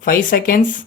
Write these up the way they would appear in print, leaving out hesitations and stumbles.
5 seconds.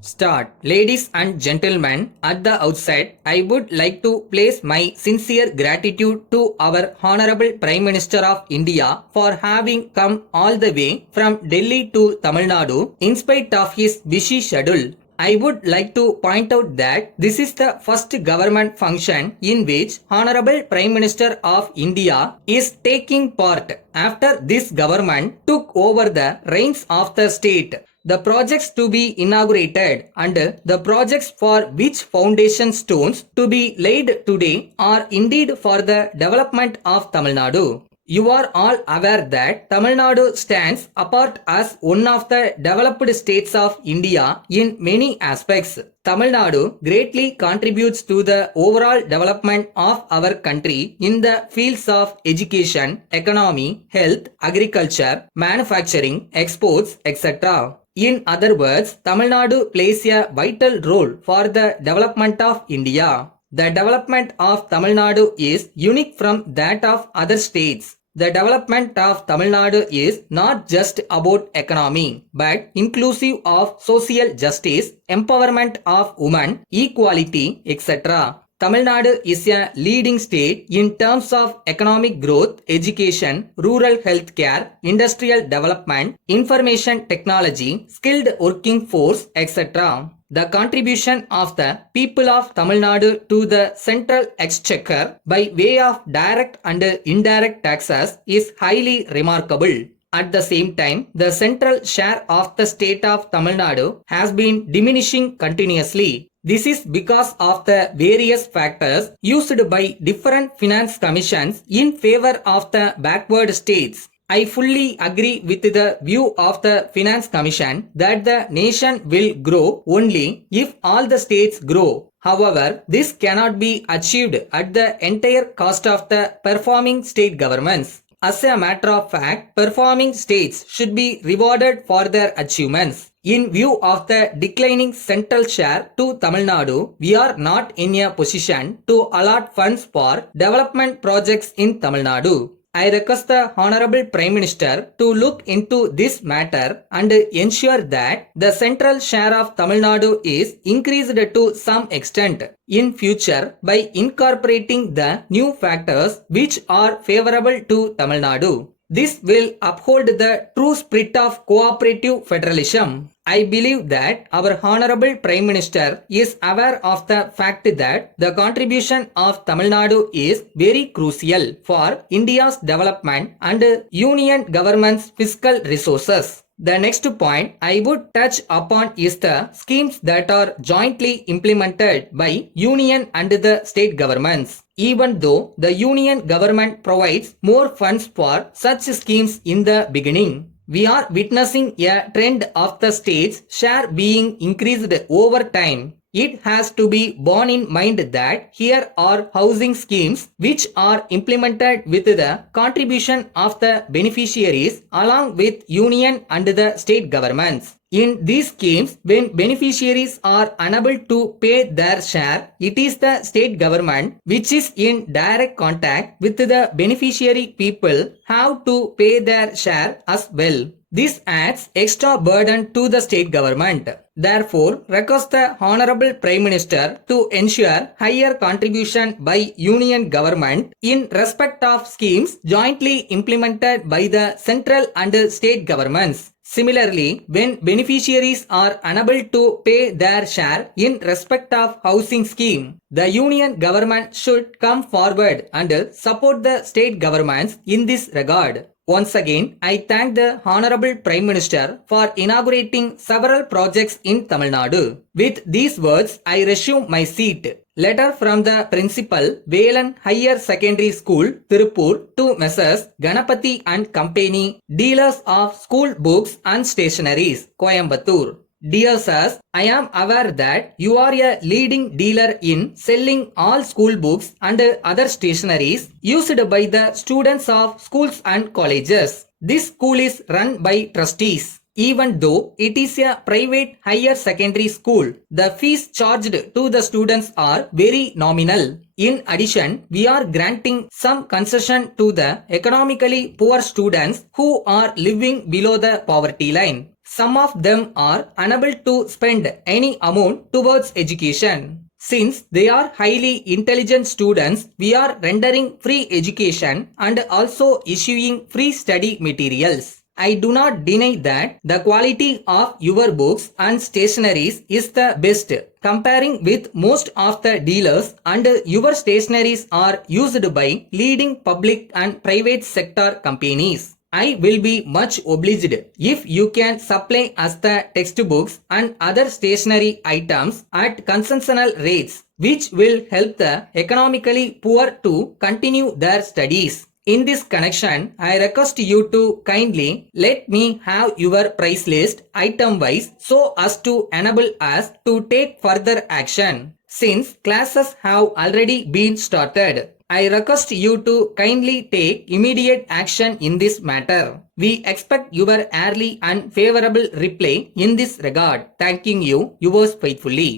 Start. Ladies and gentlemen, at the outset, I would like to place my sincere gratitude to our Honorable Prime Minister of India for having come all the way from Delhi to Tamil Nadu in spite of his busy schedule. I would like to point out that this is the first government function in which Honorable Prime Minister of India is taking part after this government took over the reins of the state. The projects to be inaugurated and the projects for which foundation stones to be laid today are indeed for the development of Tamil Nadu. You are all aware that Tamil Nadu stands apart as one of the developed states of India in many aspects. Tamil Nadu greatly contributes to the overall development of our country in the fields of education, economy, health, agriculture, manufacturing, exports, etc. In other words, Tamil Nadu plays a vital role for the development of India. The development of Tamil Nadu is unique from that of other states. The development of Tamil Nadu is not just about economy, but inclusive of social justice, empowerment of women, equality, etc. Tamil Nadu is a leading state in terms of economic growth, education, rural health care, industrial development, information technology, skilled working force, etc. The contribution of the people of Tamil Nadu to the central exchequer by way of direct and indirect taxes is highly remarkable. At the same time, the central share of the state of Tamil Nadu has been diminishing continuously. This is because of the various factors used by different finance commissions in favor of the backward states. I fully agree with the view of the Finance Commission that the nation will grow only if all the states grow. However, this cannot be achieved at the entire cost of the performing state governments. As a matter of fact, performing states should be rewarded for their achievements. In view of the declining central share to Tamil Nadu, we are not in a position to allot funds for development projects in Tamil Nadu. I request the Honorable Prime Minister to look into this matter and ensure that the central share of Tamil Nadu is increased to some extent in future by incorporating the new factors which are favorable to Tamil Nadu. This will uphold the true spirit of cooperative federalism. I believe that our Honorable Prime Minister is aware of the fact that the contribution of Tamil Nadu is very crucial for India's development and Union government's fiscal resources. The next point I would touch upon is the schemes that are jointly implemented by Union and the state governments. Even though the Union government provides more funds for such schemes in the beginning, we are witnessing a trend of the state's share being increased over time. It has to be borne in mind that here are housing schemes which are implemented with the contribution of the beneficiaries along with union and the state governments. In these schemes, when beneficiaries are unable to pay their share, it is the state government which is in direct contact with the beneficiary people how to pay their share as well. This adds extra burden to the state government. Therefore, request the Honorable Prime Minister to ensure higher contribution by Union government in respect of schemes jointly implemented by the central and state governments. Similarly, when beneficiaries are unable to pay their share in respect of housing scheme, the Union government should come forward and support the state governments in this regard. Once again, I thank the Honorable Prime Minister for inaugurating several projects in Tamil Nadu. With these words, I resume my seat. Letter from the Principal, Velan Higher Secondary School, Tirupur to Messrs. Ganapati and Company, Dealers of School Books and Stationaries, Coimbatore. Dear sirs, I am aware that you are a leading dealer in selling all school books and other stationaries used by the students of schools and colleges. This school is run by trustees. Even though it is a private higher secondary school, the fees charged to the students are very nominal. In addition, we are granting some concession to the economically poor students who are living below the poverty line. Some of them are unable to spend any amount towards education. Since they are highly intelligent students, we are rendering free education and also issuing free study materials. I do not deny that the quality of your books and stationeries is the best. Comparing with most of the dealers, and your stationeries are used by leading public and private sector companies. I will be much obliged if you can supply us the textbooks and other stationery items at concessional rates, which will help the economically poor to continue their studies. In this connection, I request you to kindly let me have your price list item wise so as to enable us to take further action. Since classes have already been started, I request you to kindly take immediate action in this matter. We expect your early and favorable reply in this regard. Thanking you, yours faithfully.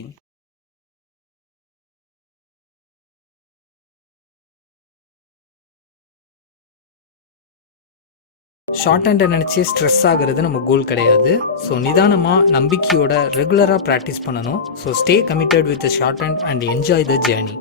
Short ஹேண்டை நினச்சி stress ஆகிறது நம்ம கோல் கிடையாது. So நிதானமாக நம்பிக்கையோட ரெகுலராக practice பண்ணணும். So stay committed with short hand and enjoy the journey.